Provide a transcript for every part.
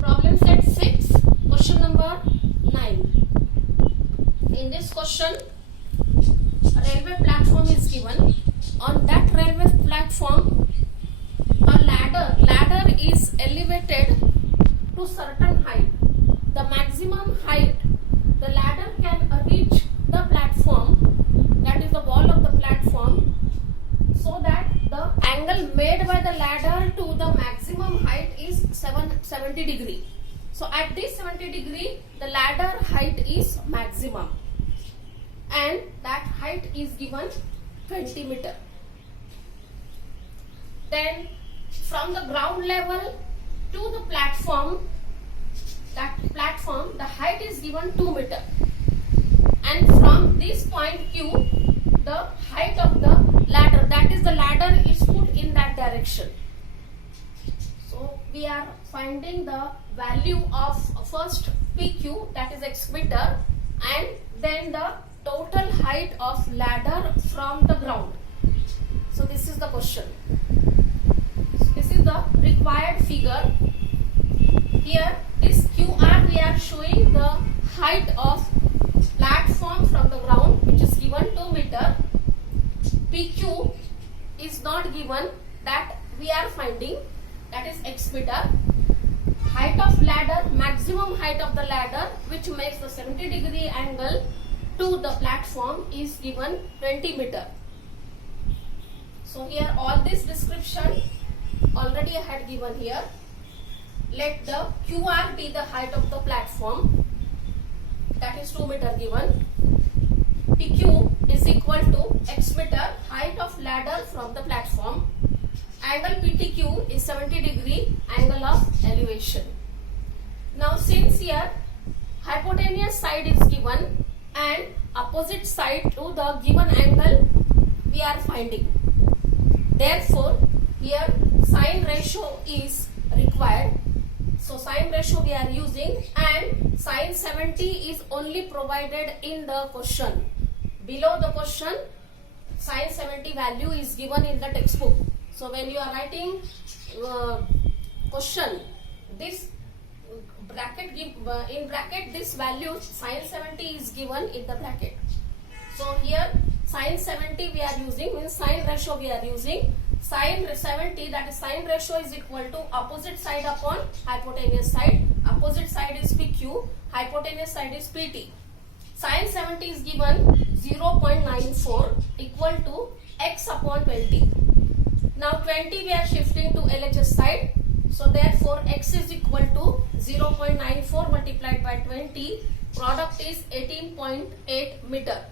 Problem set 6, question number 9. In this question, a railway platform is given. On that railway platform, a ladder is elevated to certain height. The maximum height the ladder can reach the platform, that is the wall of the platform, so that the angle made by the ladder to the maximum height is 70 degree. So at this 70 degree, the ladder height is maximum, and that height is given 20 meter. Then from the ground level to the platform, the height is given 2 meter, and from this point Q, the height of the ladder, that is the ladder is put in that direction. So we are finding the value of first PQ, that is x meter, and then the total height of ladder from the ground. So this is the question. This is the required figure. Here this QR, we are showing the height of platform from the ground, which is given 2 meter. PQ is not given, that we are finding, that is x meter. Height of ladder, maximum height of the ladder, which makes the 70 degree angle to the platform, is given 20 meter. So here all this description already I had given here. Let the QR be the height of the platform, that is 2 meter given. PQ is equal to x meter, height of ladder from the platform. Angle PTQ is 70 degree, angle of elevation. Now since here hypotenuse side is given and opposite side to the given angle we are finding, therefore here sine ratio is required. So sine ratio we are using, and sine 70 is only provided in the question. Below the question, sine 70 value is given in the textbook. So when you are writing question, this bracket in bracket this value sine 70 is given in the bracket. So here sine 70 we are using, means sine ratio we are using. Sine 70, that is sine ratio, is equal to opposite side upon hypotenuse side. Opposite side is PQ, hypotenuse side is PT. Sine 70 is given 0.94 equal to x upon 20. Now 20 we are shifting to LHS side. So therefore x is equal to 0.94 multiplied by 20. Product is 18.8 meter.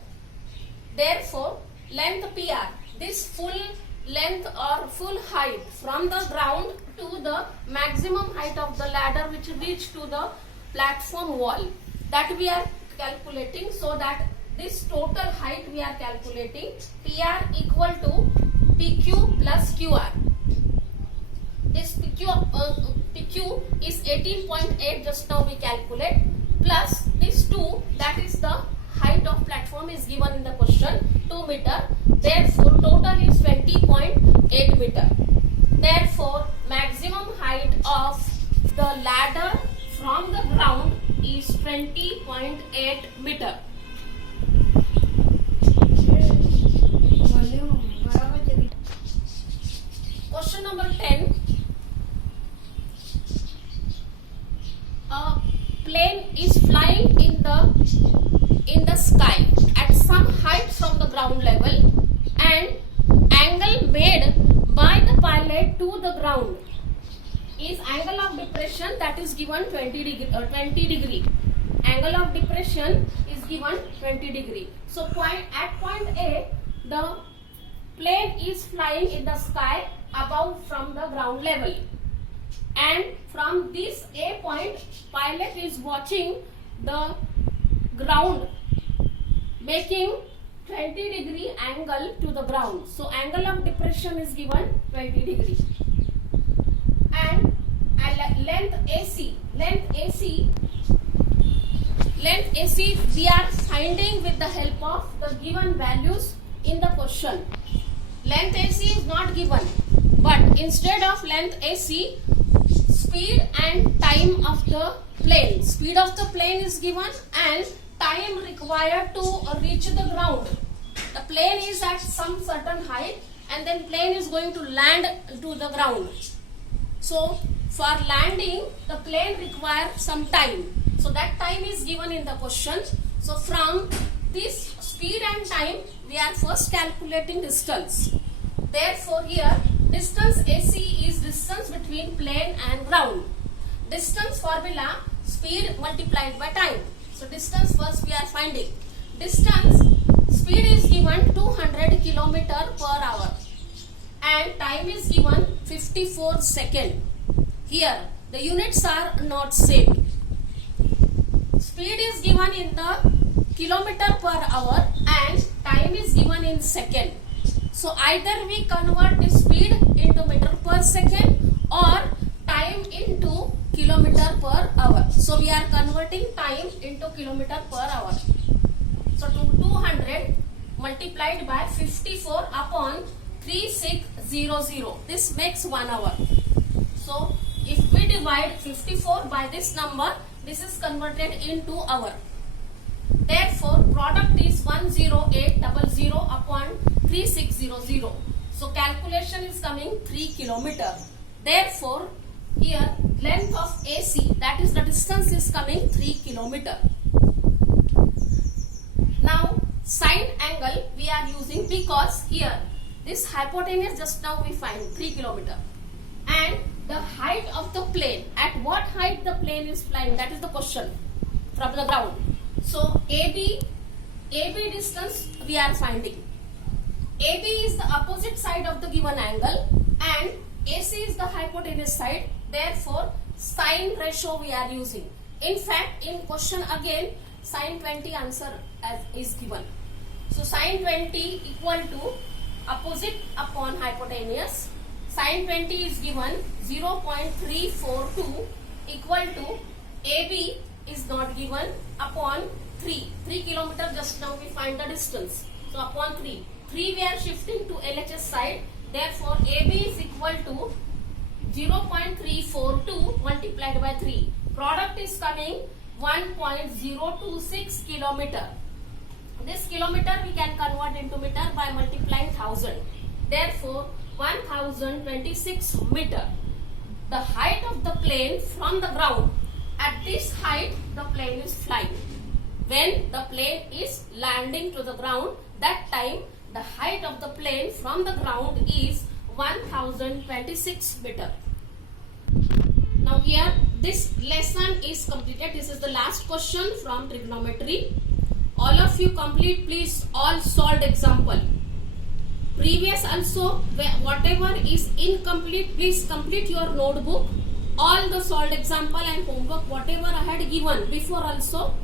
Therefore length PR, this full length or full height from the ground to the maximum height of the ladder which reach to the platform wall, that we are calculating. So that this total height we are calculating, PR equal to PQ plus QR. This PQ is 18.8, just now we calculate, plus this 2, that is the height of platform is given in the question, 2 meter. Therefore total is 20.8 meter. Therefore maximum height of the ladder from the ground is 20.8 meter. Question number 10. A plane is flying in the sky at some height from the ground level, and angle made by the pilot to the ground is angle of depression, that is given 20 degree. Angle of depression is given 20 degree. So at point A, the plane is flying in the sky above from the ground level, and from this A point, pilot is watching the ground making 20 degree angle to the ground. So angle of depression is given 20 degree. And length AC we are finding with the help of the given values in the question. Length AC is not given, but instead of length AC, speed and time of the plane. Speed of the plane is given and time required to reach the ground. The plane is at some certain height and then plane is going to land to the ground. So for landing the plane requires some time. So that time is given in the question. So from this speed and time we are first calculating distance. Therefore here distance AC is distance between plane and ground. Distance formula speed multiplied by time. So distance first we are finding. Distance speed is given 200 km per hour and time is given 54 seconds. Here the units are not same. Speed is given in the kilometer per hour and time is given in second. So either we convert the speed into meter per second or time into kilometer per hour. So we are converting time into kilometer per hour. So 200 multiplied by 54 upon 3600. This makes 1 hour. So if we divide 54 by this number, this is converted into hour. Therefore product is 10800 upon 3600. So calculation is coming 3 km. Therefore here length of AC, that is the distance, is coming 3 km. Now sine angle we are using because here this hypotenuse just now we find 3 km and the height of the plane, at what height the plane is flying, that is the question, from the ground. So AB distance we are finding. AB is the opposite side of the given angle and AC is the hypotenuse side. Therefore sine ratio we are using. In fact in question again sine 20 answer is given. So sine 20 equal to opposite upon hypotenuse. Sine 20 is given 0.342 equal to AB is not given upon 3 km. Just now we find the distance. So upon 3 we are shifting to LHS side. Therefore AB is equal to 0.342 multiplied by 3. Product is coming 1.026 km. This kilometer we can convert into meter by multiplying 1000. Therefore 1026 meter. The height of the plane from the ground. At this height the plane is flying. When the plane is landing to the ground, that time the height of the plane from the ground is 1026 meter. Now here this lesson is completed. This is the last question from trigonometry. All of you complete please all solved example. Previous also whatever is incomplete please complete your notebook. All the solved example and homework whatever I had given before also,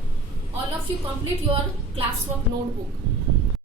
all of you complete your classwork notebook.